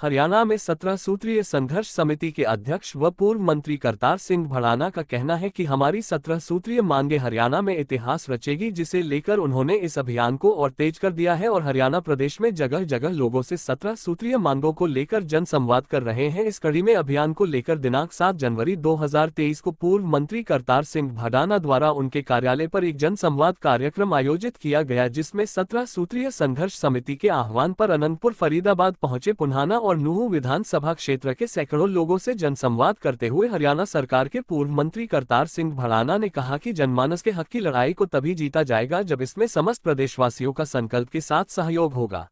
हरियाणा में 17 सूत्रीय संघर्ष समिति के अध्यक्ष व पूर्व मंत्री करतार सिंह भड़ाना का कहना है कि हमारी 17 सूत्रीय मांगे हरियाणा में इतिहास रचेगी, जिसे लेकर उन्होंने इस अभियान को और तेज कर दिया है और हरियाणा प्रदेश में जगह जगह लोगों से 17 सूत्रीय मांगों को लेकर जनसंवाद कर रहे हैं। इस कड़ी में अभियान को लेकर दिनांक 7 जनवरी 2023 को पूर्व मंत्री करतार सिंह भड़ाना द्वारा उनके कार्यालय पर एक जनसंवाद कार्यक्रम आयोजित किया गया, जिसमें 17 सूत्रीय संघर्ष समिति के आह्वान पर अनंतपुर फरीदाबाद पहुंचे पुन्हाना और नूहू विधानसभा क्षेत्र के सैकड़ों लोगों से जनसंवाद करते हुए हरियाणा सरकार के पूर्व मंत्री करतार सिंह भड़ाना ने कहा कि जनमानस के हक की लड़ाई को तभी जीता जाएगा जब इसमें समस्त प्रदेशवासियों का संकल्प के साथ सहयोग होगा।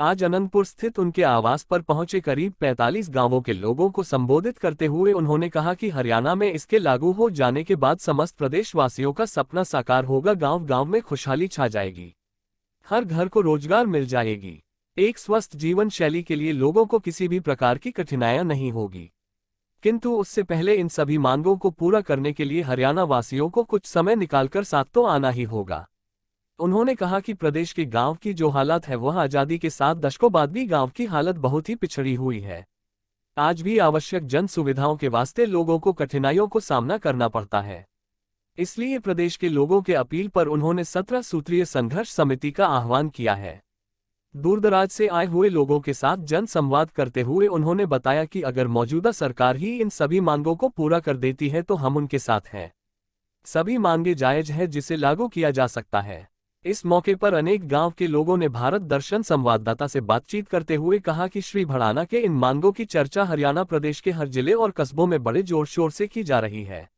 आज अनंतपुर स्थित उनके आवास पर पहुंचे करीब 45 गांवों के लोगों को संबोधित करते हुए उन्होंने कहा कि हरियाणा में इसके लागू हो जाने के बाद समस्त प्रदेशवासियों का सपना साकार होगा, गांव-गांव में खुशहाली छा जाएगी, हर घर को रोजगार मिल जाएगी, एक स्वस्थ जीवन शैली के लिए लोगों को किसी भी प्रकार की कठिनाइयां नहीं होगी। किंतु उससे पहले इन सभी मांगों को पूरा करने के लिए हरियाणा वासियों को कुछ समय निकालकर साथ तो आना ही होगा। उन्होंने कहा कि प्रदेश के गांव की जो हालत है वह आजादी के 7 दशकों बाद भी गांव की हालत बहुत ही पिछड़ी हुई है। आज भी आवश्यक जन सुविधाओं के वास्ते लोगों को कठिनाइयों को सामना करना पड़ता है। इसलिए प्रदेश के लोगों के अपील पर उन्होंने 17 सूत्रीय संघर्ष समिति का आह्वान किया है। दूरदराज से आए हुए लोगों के साथ जन संवाद करते हुए उन्होंने बताया कि अगर मौजूदा सरकार ही इन सभी मांगों को पूरा कर देती है तो हम उनके साथ हैं। सभी मांगे जायज है जिसे लागू किया जा सकता है। इस मौके पर अनेक गांव के लोगों ने भारत दर्शन संवाददाता से बातचीत करते हुए कहा कि श्री भड़ाना के इन मांगों की चर्चा हरियाणा प्रदेश के हर जिले और कस्बों में बड़े जोर शोर से की जा रही है।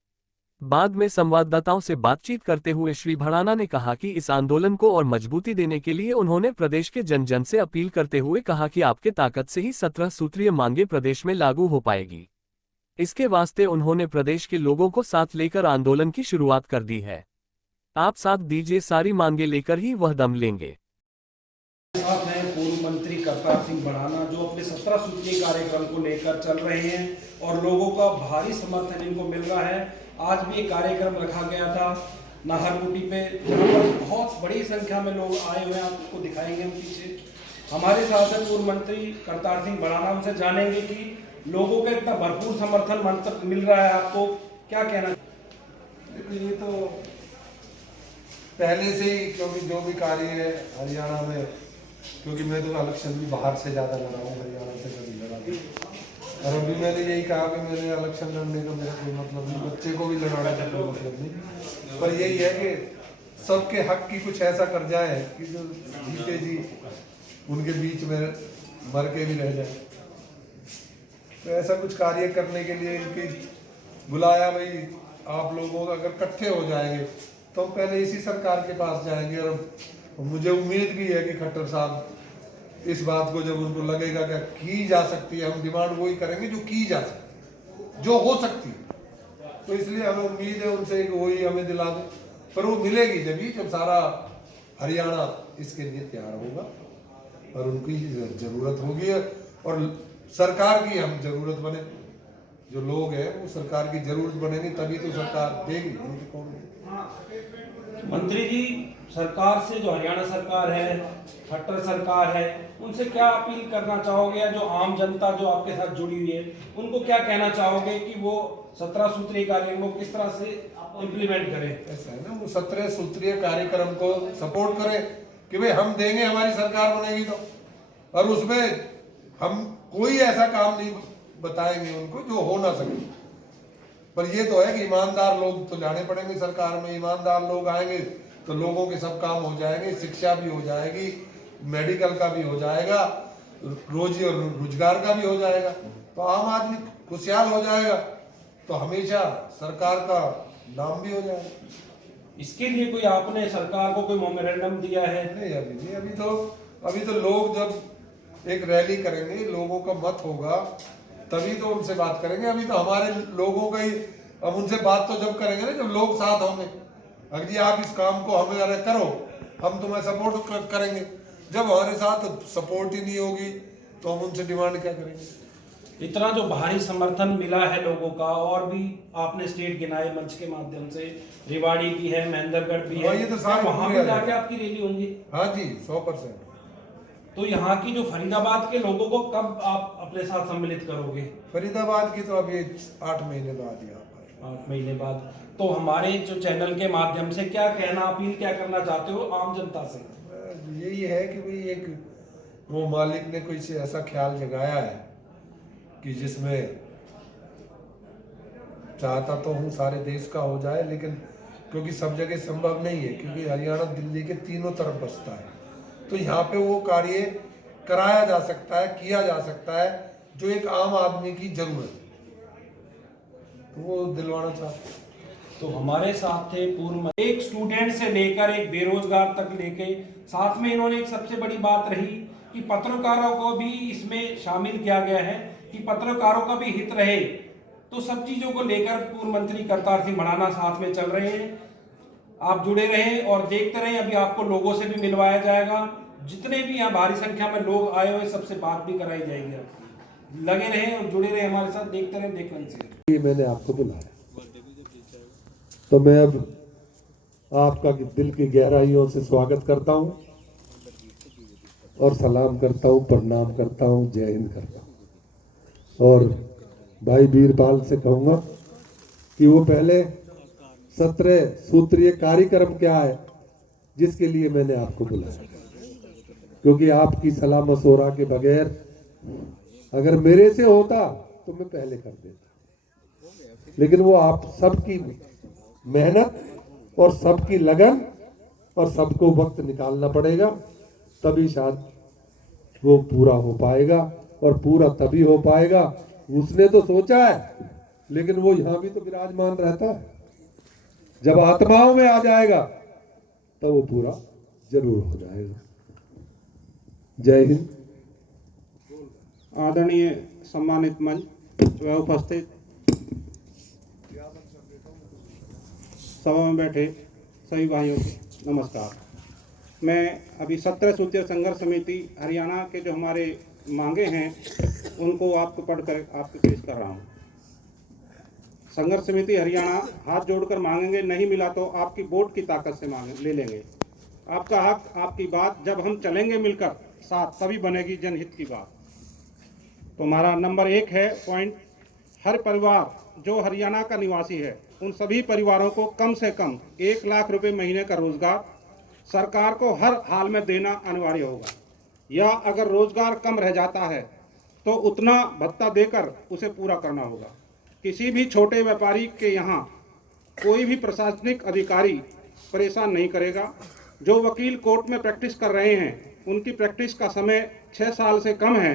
बाद में संवाददाताओं से बातचीत करते हुए श्री भड़ाना ने कहा कि इस आंदोलन को और मजबूती देने के लिए उन्होंने प्रदेश के जन जन से अपील करते हुए कहा कि आपके ताकत से ही 17 सूत्रीय मांगे प्रदेश में लागू हो पाएगी। इसके वास्ते उन्होंने प्रदेश के लोगों को साथ लेकर आंदोलन की शुरुआत कर दी है। आप साथ दीजिए, सारी मांगे लेकर ही वह दम लेंगे। साथ हैं पूर्व मंत्री करतार सिंह भड़ाना, जो अपने 17 सूत्रीय कार्यक्रम को लेकर चल रहे हैं और लोगों का भारी समर्थन इनको मिल रहा है। आज भी एक कार्यक्रम रखा गया था नाहरकुटी पे, जहाँ पर बहुत बड़ी संख्या में लोग आए हुए हैं। आपको दिखाएंगे हम पीछे। हमारे साथ है पूर्व मंत्री करतार सिंह भड़ाना, उनसे जानेंगे कि लोगों का इतना भरपूर समर्थन मिल रहा है, आपको क्या कहना? देखिए, ये तो पहले से ही, क्योंकि जो भी कार्य है हरियाणा में, क्योंकि मैं तो इलेक्शन भी बाहर से ज़्यादा लड़ा हूँ, हरियाणा से कभी लड़ा नहीं। और अभी मैंने यही कहा कि मेरे इलेक्शन लड़ने का मेरा कोई मतलब नहीं, बच्चे को भी लड़ाने का कोई मतलब नहीं, पर यही है कि सबके हक की कुछ ऐसा कर जाए कि जो जीते जी उनके बीच में मर के भी रह जाए। तो ऐसा कुछ कार्य करने के लिए इनकी बुलाया। भाई आप लोगों अगर इकट्ठे हो जाएंगे तो पहले इसी सरकार के पास जाएंगे। और मुझे उम्मीद भी है कि खट्टर साहब इस बात को, जब उनको लगेगा कि की जा सकती है, हम डिमांड वही करेंगे जो की जा सकती, जो हो सकती है। तो इसलिए हमें उम्मीद है उनसे कि वही हमें दिला दे, पर वो मिलेगी जब सारा हरियाणा इसके लिए तैयार होगा और उनकी जरूरत होगी और सरकार की हम जरूरत बने। जो लोग हैं वो सरकार की जरूरत बनेगी, तभी तो सरकार देगी। मंत्री जी, सरकार से, जो हरियाणा सरकार है, खट्टर सरकार है, उनसे क्या अपील करना चाहोगे? या जो आम जनता जो आपके साथ जुड़ी हुई है, उनको क्या कहना चाहोगे कि वो 17 सूत्रीय कार्यक्रम को किस तरह से इम्प्लीमेंट करें? ऐसा है ना, वो 17 सूत्रीय कार्यक्रम को सपोर्ट करें कि भाई हम देंगे, हमारी सरकार बनेगी तो, और उसमें हम कोई ऐसा काम नहीं बताएंगे उनको जो हो ना सके। पर ये तो है कि ईमानदार लोग तो जाने पड़ेंगे सरकार में। ईमानदार लोग आएंगे तो लोगों के सब काम हो जाएंगे, शिक्षा भी हो जाएगी, मेडिकल का भी हो जाएगा, रोजी और रोजगार का भी हो जाएगा, तो आम आदमी खुशहाल हो जाएगा, तो हमेशा सरकार का नाम भी हो जाएगा। इसके लिए कोई आपने सरकार को कोई मेमोरेंडम दिया है? नहीं, अभी नहीं। अभी तो लोग जब एक रैली करेंगे, लोगों का मत होगा, तभी तो उनसे बात करेंगे। अभी तो हमारे लोगों का ही, अब उनसे बात तो जब करेंगे ना जब लोग साथ होंगे। अगर जी आप इस काम को हमें अरे करो, हम तुम्हें सपोर्ट करेंगे। जब हमारे साथ सपोर्ट ही नहीं होगी तो हम उनसे डिमांड क्या करेंगे? इतना जो भारी समर्थन मिला है लोगों का, और भी आपने स्टेट गिनाए मंच के माध्यम से, रिवाड़ी भी है, महेंद्रगढ़ भी है, ये तो सारे वहां भी जाके आपकी रैली होंगी? हाँ जी, 100%। तो यहाँ की जो फरीदाबाद के लोगों को कब आप अपने साथ सम्मिलित करोगे? फरीदाबाद की तो अभी 8 महीने बाद ही आ पाए। 8 महीने बाद। तो हमारे जो चैनल के माध्यम से क्या कहना, अपील क्या करना चाहते हो आम जनता से? यही है कि भाई एक वो मालिक ने कोई से ऐसा ख्याल जगाया है कि जिसमें चाहता तो हूँ सारे देश का हो जाए, लेकिन क्योंकि सब जगह संभव नहीं है, क्योंकि हरियाणा दिल्ली के तीनों तरफ बसता है, तो यहाँ पे वो कार्य कराया जा सकता है, किया जा सकता है जो एक आम आदमी की जरूरत है, तो वो दिलवाना चाहते हैं। तो हमारे साथ थे एक स्टूडेंट से लेकर एक बेरोजगार तक लेके, साथ में इन्होंने एक सबसे बड़ी बात रही कि पत्रकारों को भी इसमें शामिल किया गया है कि पत्रकारों का भी हित रहे। तो सब चीजों को लेकर पूर्व मंत्री करतार सिंह भड़ाना साथ में चल रहे हैं। आप जुड़े रहें और देखते रहें, अभी आपको लोगों से भी मिलवाया जाएगा, जितने भी यहाँ भारी संख्या में लोग आए हुए सबसे बात भी कराई जाएगी आपकी। लगे रहें और जुड़े रहें हमारे साथ, देखते रहें देखते। मैंने आपको बुलाया तो मैं अब आपका दिल की गहराइयों से स्वागत करता हूं और सलाम करता हूं, प्रणाम करता हूं, जय हिंद करता हूं। और भाई वीरपाल से कहूंगा कि वो पहले 17 सूत्रीय कार्यक्रम क्या है जिसके लिए मैंने आपको बुलाया, क्योंकि आपकी सलाह मशवरा के बगैर अगर मेरे से होता तो मैं पहले कर देता, लेकिन वो आप सबकी मेहनत और सबकी लगन और सबको वक्त निकालना पड़ेगा, तभी शायद वो पूरा हो पाएगा। और पूरा तभी हो पाएगा, उसने तो सोचा है लेकिन वो यहाँ भी तो विराजमान रहता है, जब आत्माओं में आ जाएगा तो वो पूरा जरूर हो जाएगा। जय हिंद। आदरणीय सम्मानित मंच व उपस्थित सभा में बैठे सभी भाइयों को नमस्कार। मैं अभी 17 सूत्रीय संघर्ष समिति हरियाणा के जो हमारे मांगे हैं उनको आपको पढ़कर आपको पेश कर रहा हूँ। संघर्ष समिति हरियाणा हाथ जोड़कर मांगेंगे, नहीं मिला तो आपकी वोट की ताकत से मांगे ले लेंगे। आपका हक, आपकी बात, जब हम चलेंगे मिलकर साथ तभी बनेगी जनहित की बात। तो हमारा नंबर 1 है पॉइंट, हर परिवार जो हरियाणा का निवासी है उन सभी परिवारों को कम से कम 1 लाख रुपए महीने का रोजगार सरकार को हर हाल में देना अनिवार्य होगा, या अगर रोजगार कम रह जाता है तो उतना भत्ता देकर उसे पूरा करना होगा। किसी भी छोटे व्यापारी के यहाँ कोई भी प्रशासनिक अधिकारी परेशान नहीं करेगा। जो वकील कोर्ट में प्रैक्टिस कर रहे हैं उनकी प्रैक्टिस का समय 6 साल से कम है,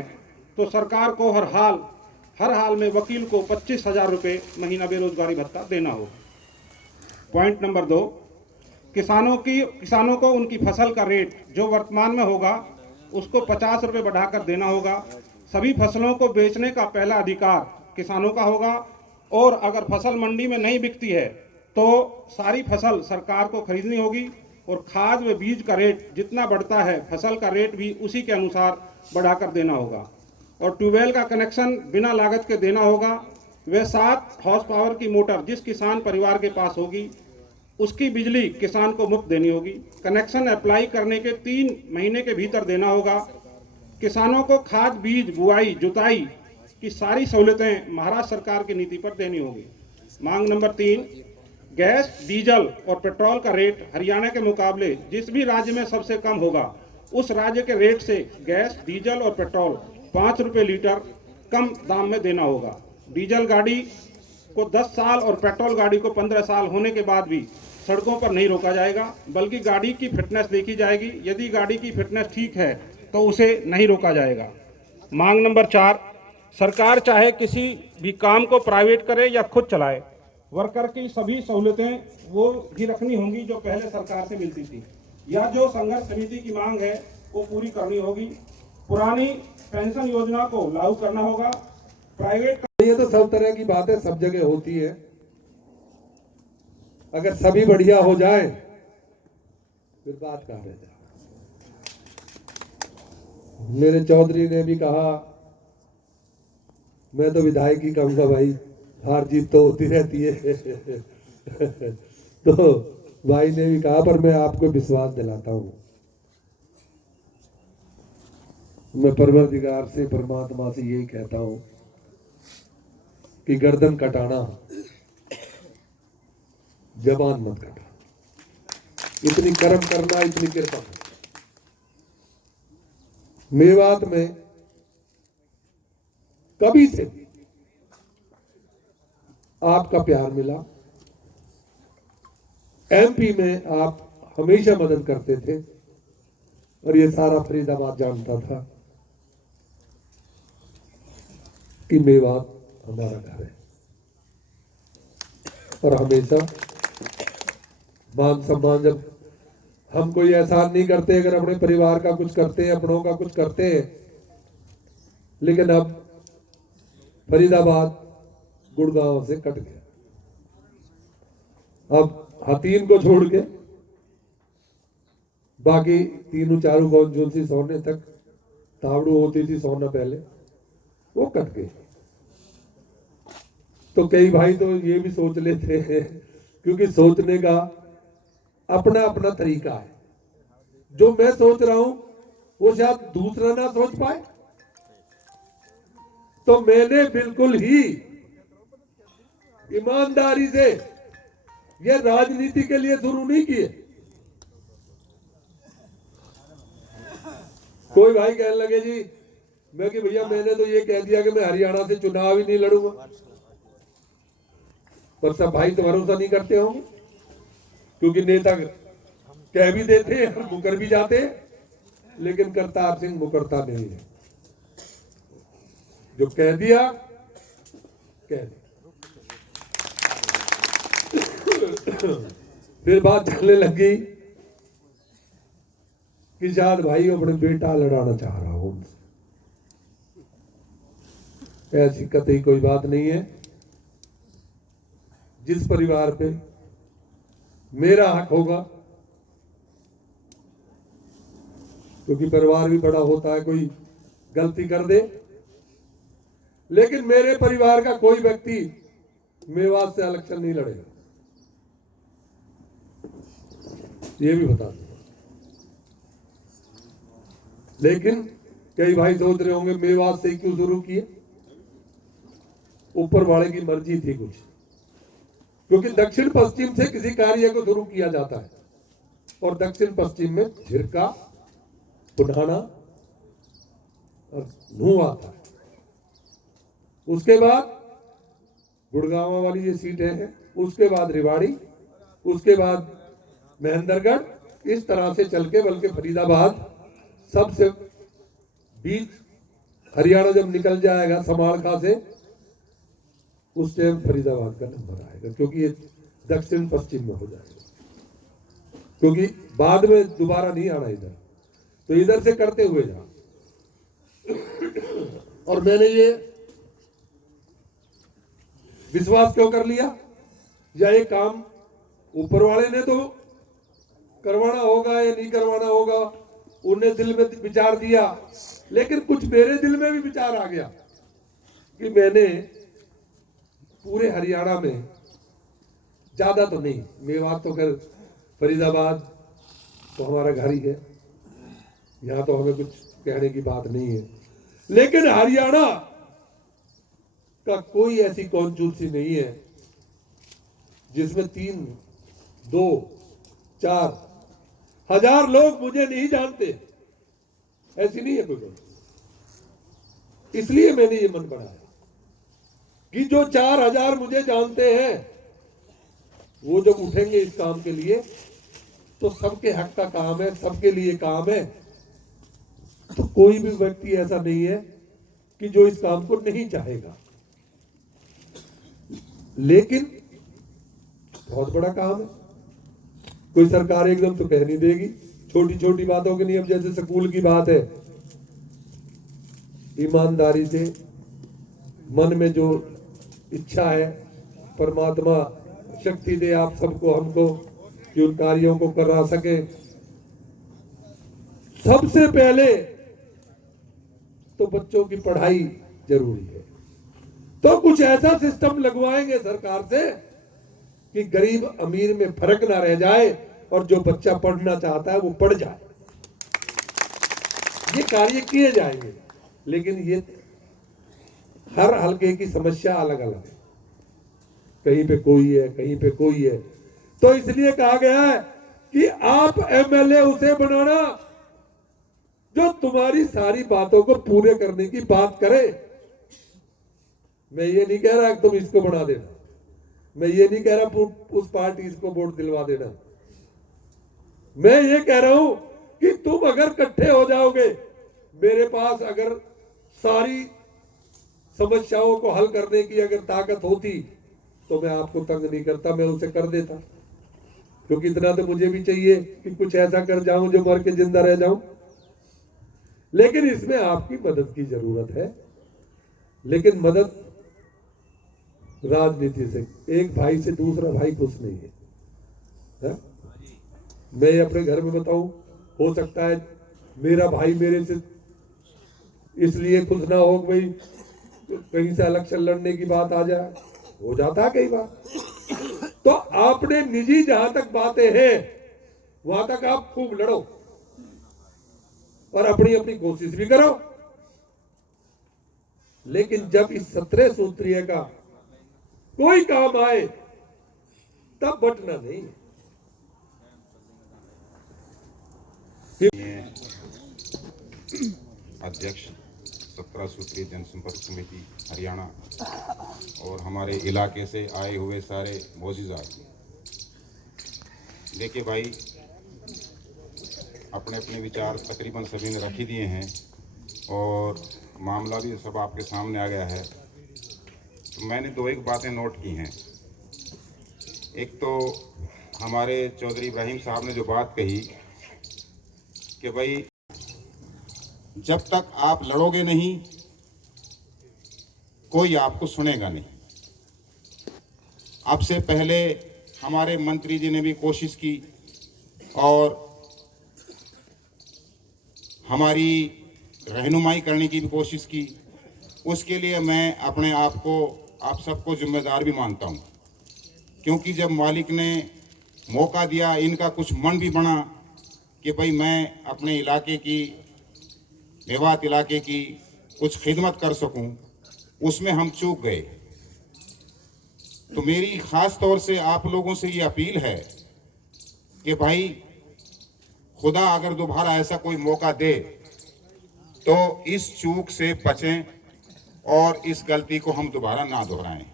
तो सरकार को हर हाल में वकील को 25,000 रुपये महीना बेरोजगारी भत्ता देना होगा। पॉइंट नंबर 2, किसानों को उनकी फसल का रेट जो वर्तमान में होगा उसको 50 रुपये बढ़ाकर देना होगा। सभी फसलों को बेचने का पहला अधिकार किसानों का होगा, और अगर फसल मंडी में नहीं बिकती है तो सारी फसल सरकार को खरीदनी होगी, और खाद व बीज का रेट जितना बढ़ता है फसल का रेट भी उसी के अनुसार बढ़ाकर देना होगा। और ट्यूबवेल का कनेक्शन बिना लागत के देना होगा। वह 7 हॉर्स पावर की मोटर जिस किसान परिवार के पास होगी उसकी बिजली किसान को मुफ्त देनी होगी। कनेक्शन अप्लाई करने के 3 महीने के भीतर देना होगा। किसानों को खाद, बीज, बुआई, जुताई की सारी सहूलतें महाराष्ट्र सरकार की नीति पर देनी होगी। मांग नंबर 3, गैस, डीजल और पेट्रोल का रेट हरियाणा के मुकाबले जिस भी राज्य में सबसे कम होगा उस राज्य के रेट से गैस, डीजल और पेट्रोल 5 रुपये लीटर कम दाम में देना होगा। डीजल गाड़ी को 10 साल और पेट्रोल गाड़ी को 15 साल होने के बाद भी सड़कों पर नहीं रोका जाएगा, बल्कि गाड़ी की फिटनेस देखी जाएगी। यदि गाड़ी की फिटनेस ठीक है तो उसे नहीं रोका जाएगा। मांग नंबर 4, सरकार चाहे किसी भी काम को प्राइवेट करे या खुद चलाए, वर्कर की सभी सहूलतें वो भी रखनी होंगी जो पहले सरकार से मिलती थी, या जो संघर्ष समिति की मांग है वो पूरी करनी होगी। पुरानी पेंशन योजना को लागू करना होगा। प्राइवेट, ये तो सब तरह की बातें सब जगह होती है। अगर सभी बढ़िया हो जाए फिर बात कहाँ रह जाए। मेरे चौधरी ने भी कहा, मैं तो विधायक ही कहूंगा भाई, हार जीत तो होती रहती है तो भाई ने भी कहा, पर मैं आपको विश्वास दिलाता हूं मैं परवरदिगार से, परमात्मा से यही कहता हूं कि गर्दन कटाना जबान मत कटा, इतनी कर्म करना, इतनी कृपा करना। मेवात में कभी से आपका प्यार मिला, एमपी में आप हमेशा मदद करते थे और ये सारा फरीदाबाद जानता था कि मेवात हमारा घर है। और हमेशा मान सम्मान, जब हम कोई एहसान नहीं करते, अगर अपने परिवार का कुछ करते हैं, अपनों का कुछ करते हैं, लेकिन अब फरीदाबाद गुड़गांव से कट गया। अब हतीन को छोड़ के बाकी तीनों चारों कॉन्स्टिट्यूंसी सोने तक तावड़ू होती थी, सोना पहले, वो कट गई। तो कई भाई तो ये भी सोच लेते हैं, क्योंकि सोचने का अपना अपना तरीका है। जो मैं सोच रहा हूं वो शायद दूसरा ना सोच पाए। तो मैंने बिल्कुल ही ईमानदारी से ये राजनीति के लिए शुरू नहीं किए। कोई भाई कहने लगे जी, मैं कि भैया मैंने तो ये कह दिया कि मैं हरियाणा से चुनाव ही नहीं लड़ूंगा, पर सब भाई तो भरोसा नहीं करते होंगे, क्योंकि नेता कह भी देते हैं और मुकर भी जाते हैं, लेकिन करतार सिंह मुकरता नहीं है। जो कह दिया कह दिया। फिर बात चलने लगी कि शायद भाई अपने बेटा लड़ाना चाह रहा हूं उनसे। ऐसी कतई कोई बात नहीं है। जिस परिवार पे मेरा हक होगा, क्योंकि परिवार भी बड़ा होता है, कोई गलती कर दे, लेकिन मेरे परिवार का कोई व्यक्ति मेवात से इलेक्शन नहीं लड़ेगा, ये भी बता दूंगा। लेकिन कई भाई सोच रहे होंगे मेवात से क्यों शुरू किए। ऊपर वाले की मर्जी थी कुछ, क्योंकि दक्षिण पश्चिम से किसी कार्य को शुरू किया जाता है, और दक्षिण पश्चिम में झिरका, पुनाना और नूह आता है। उसके बाद गुड़गांव वाली ये सीटें हैं, उसके बाद रेवाड़ी, उसके बाद महेंद्रगढ़, इस तरह से चल के, बल्कि फरीदाबाद सबसे बीच हरियाणा जब निकल जाएगा समालखा से, उस टाइम फरीदाबाद का नंबर आएगा, क्योंकि ये दक्षिण पश्चिम में हो जाएगा, क्योंकि बाद में दोबारा नहीं आना इधर, तो इधर से करते हुए जा। और मैंने ये विश्वास क्यों कर लिया, या ये काम ऊपर वाले ने तो करवाना होगा या नहीं करवाना होगा, उन्हें दिल में विचार दिया, लेकिन कुछ मेरे दिल में भी विचार आ गया कि मैंने पूरे हरियाणा में, ज्यादा तो नहीं, मेवात तो खैर, फरीदाबाद तो हमारा घर ही है, यहां तो हमें कुछ कहने की बात नहीं है, लेकिन हरियाणा का कोई ऐसी कॉन्स्टिट्यूंसी नहीं है जिसमें 3, 2, 4 हजार लोग मुझे नहीं जानते, ऐसी नहीं है कोई। इसलिए मैंने ये मन बनाया कि जो 4000 मुझे जानते हैं, वो जब उठेंगे इस काम के लिए, तो सबके हक का काम है, सबके लिए काम है। तो कोई भी व्यक्ति ऐसा नहीं है कि जो इस काम को नहीं चाहेगा, लेकिन बहुत बड़ा काम है। कोई सरकार एकदम तो कह नहीं देगी, छोटी छोटी बातों के लिए। अब जैसे स्कूल की बात है, ईमानदारी से मन में जो इच्छा है, परमात्मा शक्ति दे आप सबको, हमको, कि उन कार्यों को करा सके। सबसे पहले तो बच्चों की पढ़ाई जरूरी है, तो कुछ ऐसा सिस्टम लगवाएंगे सरकार से कि गरीब अमीर में फर्क ना रह जाए, और जो बच्चा पढ़ना चाहता है वो पढ़ जाए। ये कार्य किए जाएंगे, लेकिन ये हर हलके की समस्या अलग अलग है, कहीं पे कोई है, कहीं पे कोई है। तो इसलिए कहा गया है कि आप एमएलए उसे बनाना जो तुम्हारी सारी बातों को पूरे करने की बात करे। मैं ये नहीं कह रहा कि तुम इसको बना देना, मैं ये नहीं कह रहा उस पार्टी को वोट दिलवा देना, मैं ये कह रहा हूं कि तुम अगर इकट्ठे हो जाओगे, मेरे पास अगर सारी समस्याओं को हल करने की अगर ताकत होती तो मैं आपको तंग नहीं करता, मैं उसे कर देता, क्योंकि इतना तो मुझे भी चाहिए कि कुछ ऐसा कर जाऊं जो मर के जिंदा रह जाऊं। लेकिन इसमें आपकी मदद की जरूरत है, लेकिन मदद राजनीति से, एक भाई से दूसरा भाई खुश नहीं है। मैं अपने घर में बताऊं, हो सकता है मेरा भाई मेरे से इसलिए खुश ना हो भाई कहीं से इलेक्शन लड़ने की बात आ जाए, हो जाता है कई बार। तो आपने निजी जहां तक बातें हैं वहां तक आप खूब लड़ो और अपनी अपनी कोशिश भी करो, लेकिन जब इस 17 सूत्रीय का कोई काम आए तब बटना नहीं। अध्यक्ष 17 सूत्रीय जनसंपर्क समिति हरियाणा और हमारे इलाके से आए हुए सारे मोजिज़ात, देखिए भाई, अपने अपने विचार तकरीबन सभी ने रख ही दिए हैं और मामला भी सब आपके सामने आ गया है। तो मैंने दो एक बातें नोट की हैं। एक तो हमारे चौधरी इब्राहिम साहब ने जो बात कही कि भाई जब तक आप लड़ोगे नहीं कोई आपको सुनेगा नहीं। आपसे पहले हमारे मंत्री जी ने भी कोशिश की और हमारी रहनुमाई करने की भी कोशिश की, उसके लिए मैं अपने आप को आप सबको जिम्मेदार भी मानता हूं, क्योंकि जब मालिक ने मौका दिया, इनका कुछ मन भी बना कि भाई मैं अपने इलाके की, मेवात इलाके की कुछ खिदमत कर सकूं, उसमें हम चूक गए। तो मेरी ख़ास तौर से आप लोगों से ये अपील है कि भाई खुदा अगर दोबारा ऐसा कोई मौका दे तो इस चूक से बचें और इस गलती को हम दोबारा ना दोहराएं।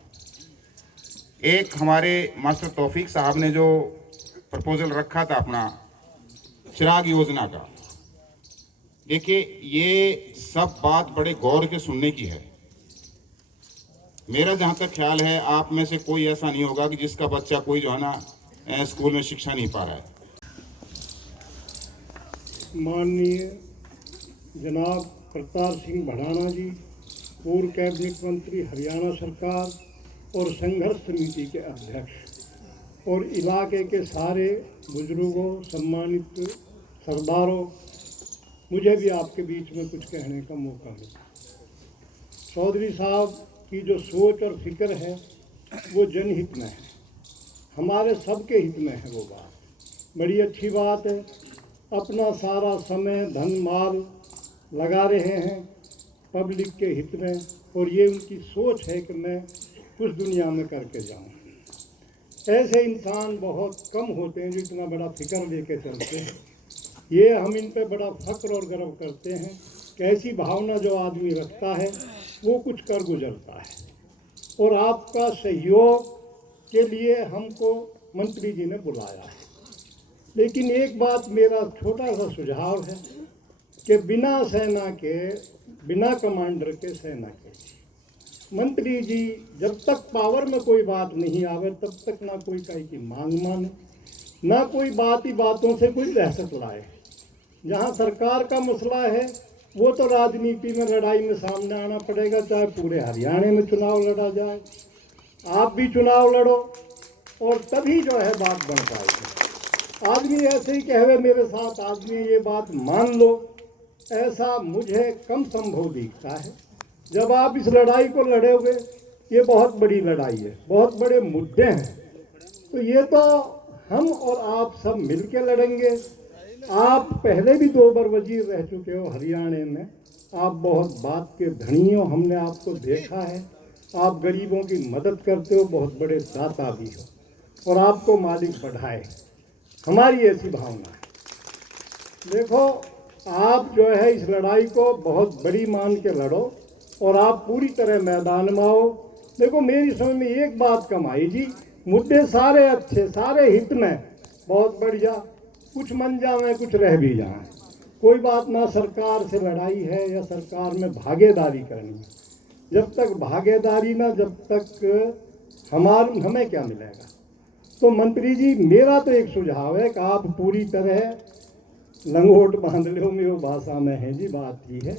एक हमारे मास्टर तौफीक साहब ने जो प्रपोजल रखा था अपना चिराग योजना का, देखिए ये सब बात बड़े गौर के सुनने की है। मेरा जहाँ तक ख्याल है आप में से कोई ऐसा नहीं होगा कि जिसका बच्चा कोई जो है ना स्कूल में शिक्षा नहीं पा रहा है। माननीय जनाब करतार सिंह भड़ाना जी, पूर्व कैबिनेट मंत्री हरियाणा सरकार और संघर्ष समिति के अध्यक्ष और इलाके के सारे बुजुर्गों, सम्मानित सरदारों, मुझे भी आपके बीच में कुछ कहने का मौका मिला। चौधरी साहब की जो सोच और फिक्र है वो जनहित में है, हमारे सबके हित में है। वो बात बड़ी अच्छी बात है। अपना सारा समय, धन, माल लगा रहे हैं पब्लिक के हित में, और ये उनकी सोच है कि मैं कुछ दुनिया में करके जाऊं। ऐसे इंसान बहुत कम होते हैं जो इतना बड़ा फिक्र लेके चलते हैं। ये हम इन पे बड़ा फख्र और गर्व करते हैं कि ऐसी भावना जो आदमी रखता है वो कुछ कर गुजरता है। और आपका सहयोग के लिए हमको मंत्री जी ने बुलाया है। लेकिन एक बात मेरा छोटा सा सुझाव है कि बिना सेना के, बिना कमांडर के सेना के मंत्री जी जब तक पावर में कोई बात नहीं आवे तब तक ना कोई कहीं की मांग माने, ना कोई बात ही बातों से कोई दहशत लाए। जहाँ सरकार का मसला है वो तो राजनीति में, लड़ाई में सामने आना पड़ेगा, चाहे पूरे हरियाणा में चुनाव लड़ा जाए। आप भी चुनाव लड़ो और तभी जो है बात बन पाएगी। आदमी ऐसे ही कहे मेरे साथ आदमी ये बात मान लो, ऐसा मुझे कम संभव दिखता है। जब आप इस लड़ाई को लड़ोगे, ये बहुत बड़ी लड़ाई है, बहुत बड़े मुद्दे हैं, तो ये तो हम और आप सब मिल के लड़ेंगे। आप पहले भी 2 बार वजीर रह चुके हो हरियाणा में, आप बहुत बात के धनी हो, हमने आपको देखा है। आप गरीबों की मदद करते हो, बहुत बड़े दाता भी हो, और आपको मालिक बढ़ाए, हमारी ऐसी भावना है। देखो, आप जो है इस लड़ाई को बहुत बड़ी मान के लड़ो और आप पूरी तरह मैदान में आओ। देखो, मेरी समझ में एक बात कम आई जी, मुद्दे सारे अच्छे, सारे हित में, बहुत बढ़िया, कुछ मन जाए कुछ रह भी जाए, कोई बात ना। सरकार से लड़ाई है या सरकार में भागीदारी करनी है, जब तक भागीदारी ना, जब तक हमें क्या मिलेगा। तो मंत्री जी, मेरा तो एक सुझाव है कि आप पूरी तरह लंगोट बांध लो, मेरी भाषा में है जी, बात ही है,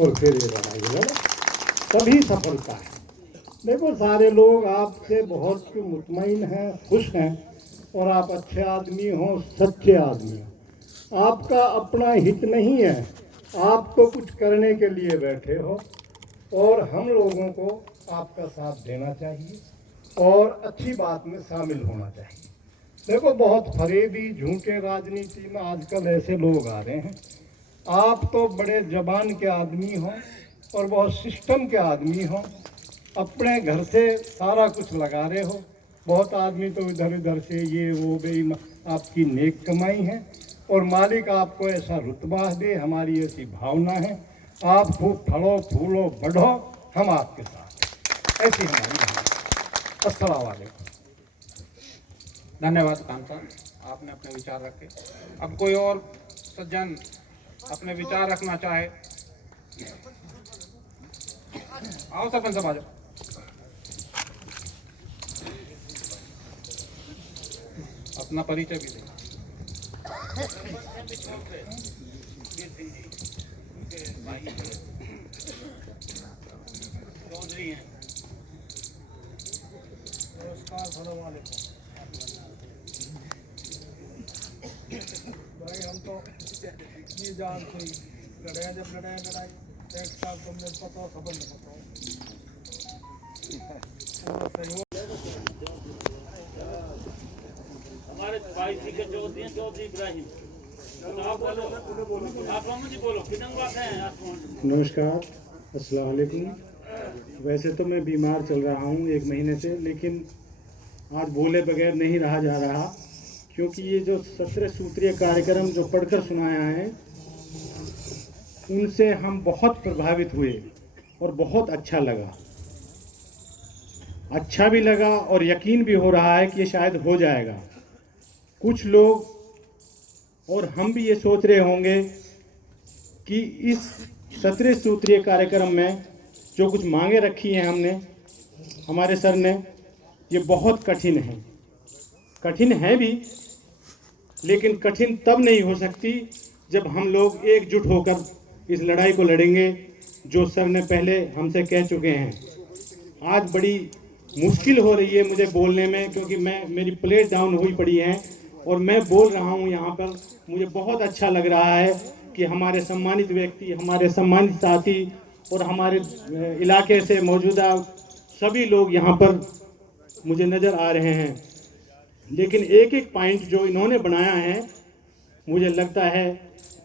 और फिर ये लड़ाई लड़ो, तभी सफलता है। देखो, सारे लोग आपसे बहुत मुतमईन हैं, खुश हैं, और आप अच्छे आदमी हो, सच्चे आदमी हो। आपका अपना हित नहीं है, आप तो कुछ करने के लिए बैठे हो, और हम लोगों को आपका साथ देना चाहिए और अच्छी बात में शामिल होना चाहिए। देखो, बहुत फरेबी झूठे राजनीति में आजकल ऐसे लोग आ रहे हैं। आप तो बड़े जबान के आदमी हो और बहुत सिस्टम के आदमी हो, अपने घर से सारा कुछ लगा रहे हो। बहुत आदमी तो इधर उधर से ये वो बेईमान, आपकी नेक कमाई है, और मालिक आपको ऐसा रुतबा दे, हमारी ऐसी भावना है। आप खूब फलो फूलो बढ़ो, हम आपके साथ, ऐसी हमारी भावना। अस्सलाम वालेकुम। धन्यवाद खान साहब, आपने अपने विचार रखे। अब कोई और सज्जन अपने विचार रखना चाहे, आओ सरपंच साहब, आ जाओ। अपना परिचय भी दें। चौधरी हैं। नमस्कार, सलाम वालेकुम। भाई, हम तो ये जानते ही लड़ाई, जब लड़ाई टैक्स का तुमने पता, खबर न बताओ। हमारे भाई जी के चौधरी हैं, चौधरी इब्राहिम। आप बोलो, आप मामू जी बोलो, कितने बात है आप? नमस्कार, अस्सलाम वालेकुम। वैसे तो मैं बीमार चल रहा हूँ 1 महीने से, लेकिन आज बोले बगैर नहीं रहा जा रहा, क्योंकि ये जो 17 सूत्रीय कार्यक्रम जो पढ़कर सुनाया है, उनसे हम बहुत प्रभावित हुए और बहुत अच्छा लगा। अच्छा भी लगा और यकीन भी हो रहा है कि ये शायद हो जाएगा। कुछ लोग और हम भी ये सोच रहे होंगे कि इस 17 सूत्रीय कार्यक्रम में जो कुछ मांगे रखी हैं हमने, हमारे सर ने, ये बहुत कठिन है। कठिन है भी, लेकिन कठिन तब नहीं हो सकती जब हम लोग एकजुट होकर इस लड़ाई को लड़ेंगे, जो सर ने पहले हमसे कह चुके हैं। आज बड़ी मुश्किल हो रही है मुझे बोलने में, क्योंकि मेरी प्लेट डाउन हुई पड़ी है और मैं बोल रहा हूँ यहाँ पर। मुझे बहुत अच्छा लग रहा है कि हमारे सम्मानित व्यक्ति, हमारे सम्मानित साथी और हमारे इलाके से मौजूदा सभी लोग यहाँ पर मुझे नज़र आ रहे हैं। लेकिन एक एक पॉइंट जो इन्होंने बनाया है, मुझे लगता है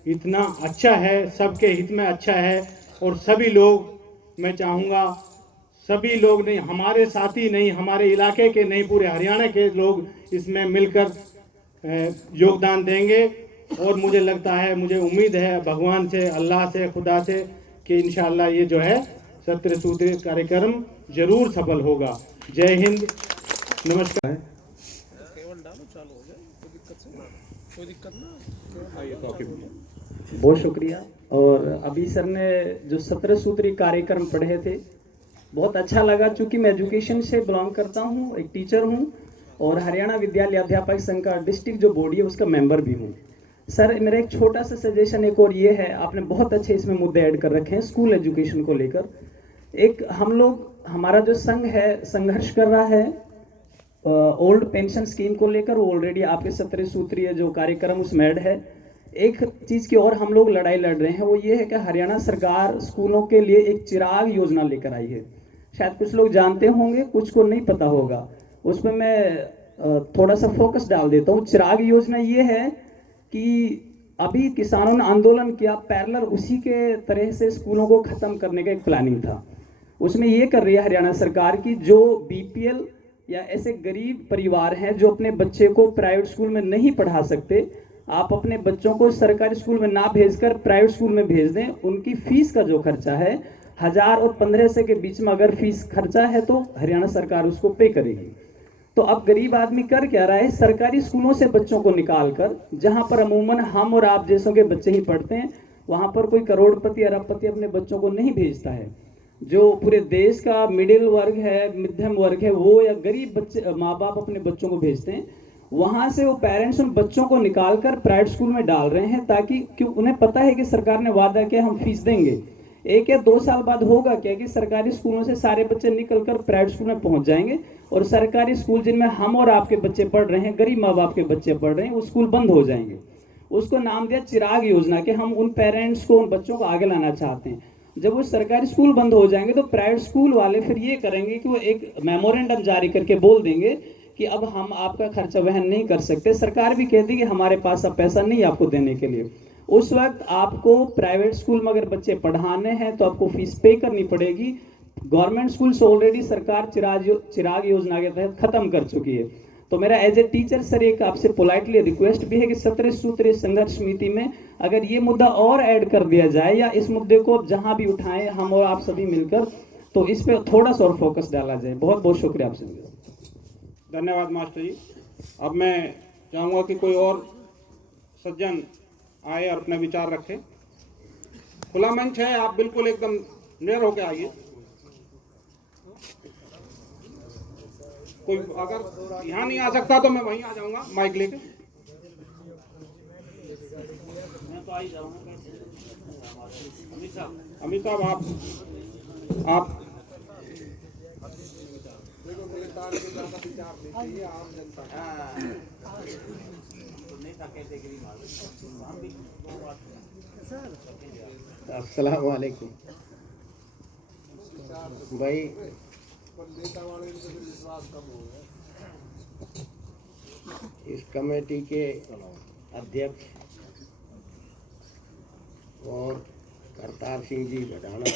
इतना अच्छा है, सबके हित में अच्छा है। और सभी लोग, मैं चाहूँगा सभी लोग नहीं, हमारे साथी नहीं, हमारे इलाके के नहीं, पूरे हरियाणा के लोग इसमें मिलकर योगदान देंगे। और मुझे लगता है, मुझे उम्मीद है भगवान से, अल्लाह से, खुदा से, कि इंशाअल्लाह ये जो है 17 सूत्रीय कार्यक्रम जरूर सफल होगा। जय हिंद, नमस्कार। बहुत शुक्रिया। और अभी सर ने जो 17 सूत्री कार्यक्रम पढ़े थे, बहुत अच्छा लगा। चूँकि मैं एजुकेशन से बिलोंग करता हूँ, एक टीचर हूँ, और हरियाणा विद्यालय अध्यापक संघ का डिस्ट्रिक्ट जो बॉडी है उसका मेंबर भी हूँ। सर, मेरा एक छोटा सा सजेशन एक और ये है, आपने बहुत अच्छे इसमें मुद्दे ऐड कर रखे हैं स्कूल एजुकेशन को लेकर। एक हम लोग, हमारा जो संघ है संघर्ष कर रहा है ओल्ड पेंशन स्कीम को लेकर, वो ऑलरेडी आपके 17 सूत्रीय जो कार्यक्रम उसमें ऐड है। एक चीज़ की और हम लोग लड़ाई लड़ रहे हैं, वो ये है कि हरियाणा सरकार स्कूलों के लिए एक चिराग योजना लेकर आई है। शायद कुछ लोग जानते होंगे, कुछ को नहीं पता होगा। उस पर मैं थोड़ा सा फोकस डाल देता हूँ। चिराग योजना ये है कि अभी किसानों ने आंदोलन किया, पैरेलल उसी के तरह से स्कूलों को ख़त्म करने का एक प्लानिंग था। उसमें ये कर रही है हरियाणा सरकार की, जो बीपीएल या ऐसे गरीब परिवार हैं जो अपने बच्चे को प्राइवेट स्कूल में नहीं पढ़ा सकते, आप अपने बच्चों को सरकारी स्कूल में ना भेजकर प्राइवेट स्कूल में भेज दें। उनकी फीस का जो खर्चा है 1000 और 1500 के बीच में अगर फीस खर्चा है तो हरियाणा सरकार उसको पे करेगी। तो अब गरीब आदमी कर क्या रहा है, सरकारी स्कूलों से बच्चों को निकाल कर, जहाँ पर अमूमन हम और आप जैसों के बच्चे ही पढ़ते हैं, वहाँ पर कोई करोड़पति अरबपति अपने बच्चों को नहीं भेजता है। जो पूरे देश का मिडिल वर्ग है, मध्यम वर्ग है, वो या गरीब बच्चे माँ बाप अपने बच्चों को भेजते हैं। वहाँ से वो पेरेंट्स उन बच्चों को निकाल कर प्राइवेट स्कूल में डाल रहे हैं, ताकि क्यों उन्हें पता है कि सरकार ने वादा किया हम फीस देंगे। 1 या 2 साल बाद होगा क्या कि सरकारी स्कूलों से सारे बच्चे निकलकर प्राइवेट स्कूल में पहुंच जाएंगे और सरकारी स्कूल जिनमें हम और आपके बच्चे पढ़ रहे हैं, गरीब माँ बाप के बच्चे पढ़ रहे हैं, वो स्कूल बंद हो जाएंगे। उसको नाम दिया चिराग योजना कि हम उन पेरेंट्स को, उन बच्चों को आगे लाना चाहते हैं। जब वो सरकारी स्कूल बंद हो जाएंगे तो प्राइवेट स्कूल वाले फिर ये करेंगे कि वो एक मेमोरेंडम जारी करके बोल देंगे कि अब हम आपका खर्चा वहन नहीं कर सकते। सरकार भी कहती है कि हमारे पास अब पैसा नहीं आपको देने के लिए। उस वक्त आपको प्राइवेट स्कूल में अगर बच्चे पढ़ाने हैं तो आपको फीस पे करनी पड़ेगी। गवर्नमेंट स्कूल से ऑलरेडी सरकार चिराग योजना के तहत खत्म कर चुकी है। तो मेरा एज ए टीचर सर एक आपसे पोलाइटली रिक्वेस्ट भी है कि 17 सूत्रीय संघर्ष समिति में अगर ये मुद्दा और ऐड कर दिया जाए, या इस मुद्दे को जहां भी उठाएं हम और आप सभी मिलकर, तो इस पे थोड़ा सा और फोकस डाला जाए। बहुत बहुत शुक्रिया आपसे। धन्यवाद मास्टर जी। अब मैं चाहूँगा कि कोई और सज्जन आए और अपने विचार रखें। खुला मंच है, आप बिल्कुल एकदम नियर होके आइए। कोई अगर यहाँ नहीं आ सकता तो मैं वहीं आ जाऊंगा माइक लेके। मैं तो आ ही जाऊंगा। अमित साहब आप अस्सलाम वालेकुम भाई। इस कमेटी के अध्यक्ष और करतार सिंह जी भड़ाना,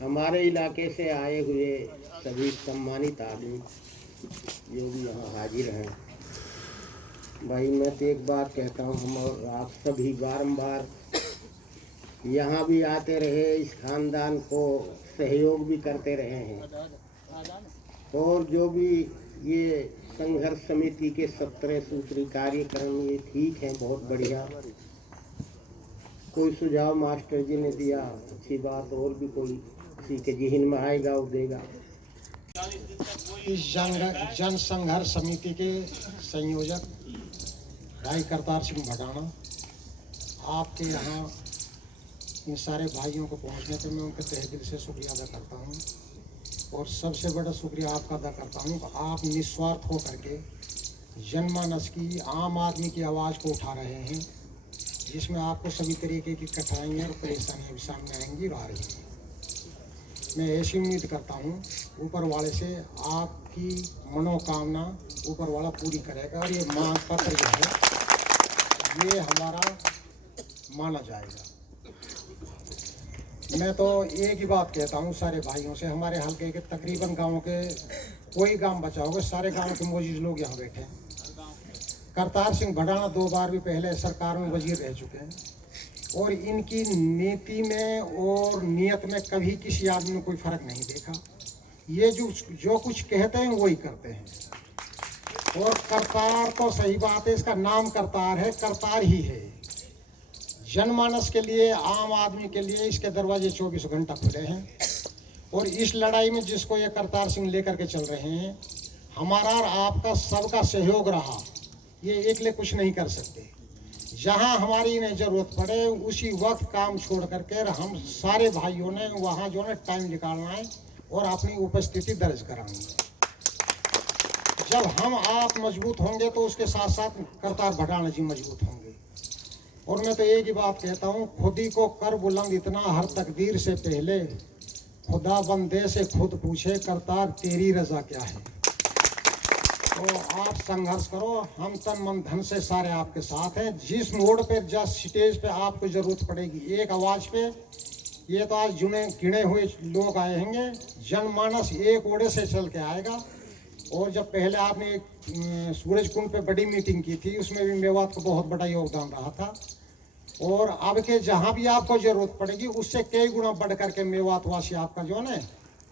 हमारे इलाके से आए हुए सभी सम्मानित आदमी जो भी यहाँ हाजिर हैं, भाई मैं तो एक बात कहता हूँ, हम और आप सभी बारंबार यहाँ भी आते रहे, इस खानदान को सहयोग भी करते रहे हैं, और जो भी ये संघर्ष समिति के 17 सूत्री कार्यक्रम ये ठीक है, बहुत बढ़िया। कोई सुझाव मास्टर जी ने दिया, अच्छी बात, और भी कोई किसी के जिहन में आएगा वो देगा। इस जन संघर्ष समिति के संयोजक भाई करतार सिंह भड़ाना, आपके यहाँ इन सारे भाइयों को पहुँचने पर मैं उनके तहे दिल से शुक्रिया अदा करता हूँ, और सबसे बड़ा शुक्रिया आपका अदा करता हूँ कि आप निस्वार्थ हो करके जनमानस की, आम आदमी की आवाज़ को उठा रहे हैं, जिसमें आपको सभी तरीके की कठिनाइयाँ और परेशानियाँ भी सामने आएंगी और आ रही हैं। मैं ऐसी उम्मीद करता हूँ ऊपर वाले से, आपकी मनोकामना ऊपर वाला पूरी करेगा, और ये मांग पत्र जो है ये हमारा माना जाएगा। मैं तो एक ही बात कहता हूँ सारे भाइयों से, हमारे हल्के के तकरीबन गाँव के कोई गांव बचा होगा, सारे गांव के मौजूद लोग यहाँ बैठे हैं। करतार सिंह भड़ाना 2 बार भी पहले सरकार में वजीर रह चुके हैं, और इनकी नीति में और नियत में कभी किसी आदमी में कोई फर्क नहीं देखा। ये जो कुछ कहते हैं वही करते हैं। और करतार तो सही बात है, इसका नाम करतार है, करतार ही है। जनमानस के लिए, आम आदमी के लिए इसके दरवाजे 24 घंटा खुले हैं, और इस लड़ाई में जिसको ये करतार सिंह लेकर के चल रहे हैं, हमारा और आपका सबका सहयोग रहा। ये अकेले कुछ नहीं कर सकते। जहां हमारी इन्हें जरूरत पड़े उसी वक्त काम छोड़ करके हम सारे भाइयों ने वहां जो है टाइम निकालना है और अपनी उपस्थिति दर्ज करानी है। जब हम आप मजबूत होंगे तो उसके साथ साथ करतार भड़ाना जी मजबूत होंगे। और मैं तो एक ही बात कहता हूँ, खुदी को कर बुलंद इतना हर तकदीर से पहले, खुदा बंदे से खुद पूछे करतार तेरी रजा क्या है। तो आप संघर्ष करो, हम तन मन धन से सारे आपके साथ हैं। जिस मोड़ पे, जिस स्टेज पे आपको जरूरत पड़ेगी, एक आवाज पे, ये तो आज गिने हुए लोग आए होंगे, जनमानस एक ओड़े से चल के आएगा। और जब पहले आपने एक सूरज कुंड पे बड़ी मीटिंग की थी, उसमें भी मेवात को बहुत बड़ा योगदान रहा था। और अब के जहाँ भी आपको जरूरत पड़ेगी, उससे कई गुना बढ़ करके मेवात वासी आपका जो है ना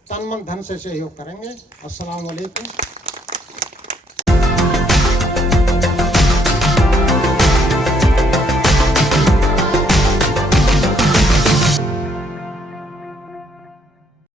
तन मन धन से सहयोग करेंगे। अस्सलाम वालेकुम।